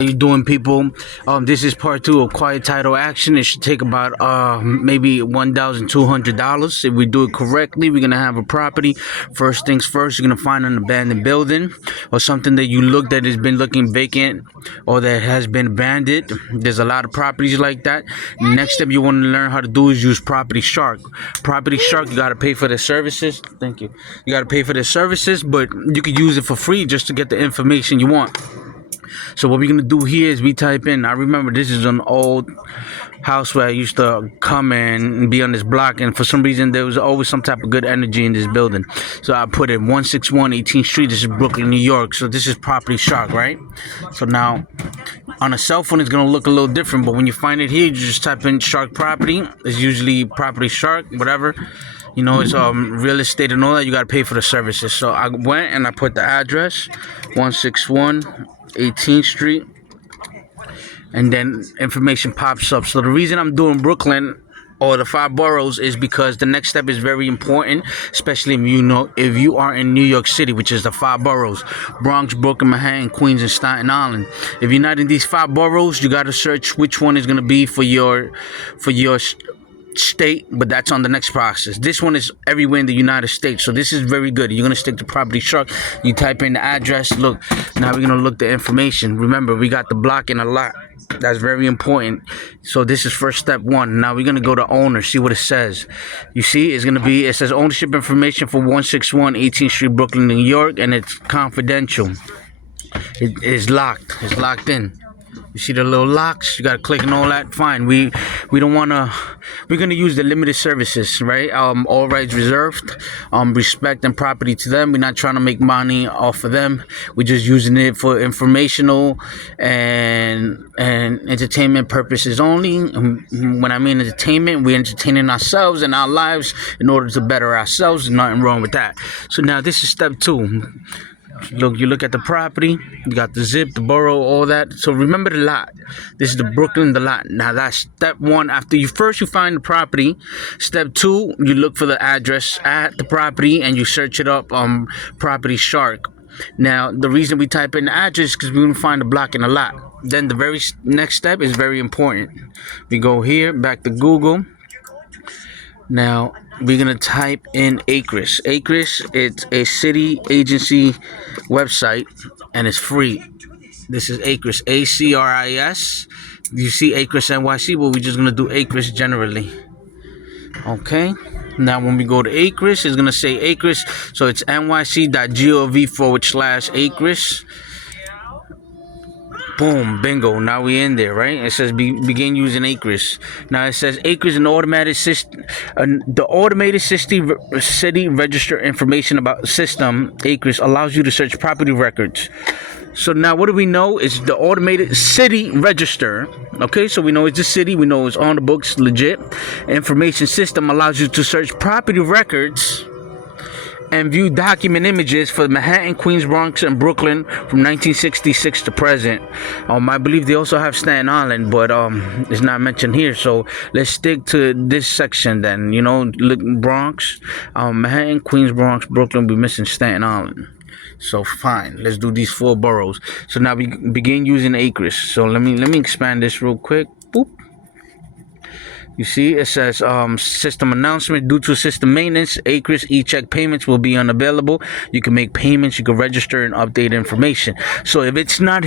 You doing, people? This is part 2 of quiet title action. It should take about maybe $1,200. If we do it correctly, we're gonna have a property. First things first, you're gonna find an abandoned building or something that you look that has been looking vacant or that has been abandoned. There's a lot of properties like that. Next step you want to learn how to do is use Property Shark. Property Shark, you gotta pay for the services. Thank you. You gotta pay for the services, but you could use it for free just to get the information you want. So what we're gonna do here is we type in. I remember this is an old house where I used to come and be on this block, and for some reason there was always some type of good energy in this building. So I put in 161 18th Street. This is Brooklyn, New York. So this is Property Shark, right? So now on a cell phone it's gonna look a little different, but when you find it here, you just type in Shark Property. It's usually Property Shark, whatever. You know, it's real estate and all that. You gotta pay for the services. So I went and I put the address, 161 18th Street, and then information pops up. So the reason I'm doing Brooklyn or the 5 boroughs is because the next step is very important, especially if you are in New York City, which is the 5 boroughs: Bronx, Brooklyn, Manhattan, Queens, and Staten Island. If you're not in these 5 boroughs, you got to search which one is going to be for your state, but that's on the next process. This one is everywhere in the United States, so this is very good. You're gonna stick to Property Shark. You type in the address. Look, now we're gonna look the information. Remember, we got the block and a lot. That's very important. So this is first step 1. Now we're gonna go to owner, see what it says. You see, it says ownership information for 161 18th Street, Brooklyn, New York, and it's confidential. It is locked. It's locked in. You see the little locks? You gotta click and all that. Fine. We don't wanna. We're gonna use the limited services, right? All rights reserved. Respect and property to them. We're not trying to make money off of them. We're just using it for informational and entertainment purposes only. When I mean entertainment, we're entertaining ourselves and our lives in order to better ourselves. There's nothing wrong with that. So now this is step 2. Look, you look at the property, you got the zip, the borough, all that. So remember the lot. This is the Brooklyn, the lot. Now that's step 1. After you find the property. Step 2, you look for the address at the property and you search it up on Property Shark. Now the reason we type in the address is because we want to find the block and the lot. Then the very next step is very important. We go here, back to Google. Now we're gonna type in ACRIS. ACRIS, it's a city agency website and it's free. This is ACRIS, ACRIS. You see ACRIS NYC, but we're just gonna do ACRIS generally. Okay. Now when we go to ACRIS, it's gonna say ACRIS, so it's nyc.gov/ACRIS. Boom, bingo. Now we in there, right? It says begin using ACRIS. Now it says ACRIS, an automated system, the automated city register information about system. ACRIS allows you to search property records. So now what do we know? It's the automated city register. Okay, so we know it's a city. We know it's on the books, legit. Information system allows you to search property records and view document images for Manhattan, Queens, Bronx, and Brooklyn from 1966 to present. I believe they also have Staten Island, but it's not mentioned here. So let's stick to this section then. You know, look, Bronx, Manhattan, Queens, Bronx, Brooklyn. We're missing Staten Island. So fine, let's do these 4 boroughs. So now we begin using ACRIS. So let me expand this real quick. Boop. You see, it says system announcement. Due to system maintenance, ACRIS e-check payments will be unavailable. You can make payments, you can register and update information. So if it's not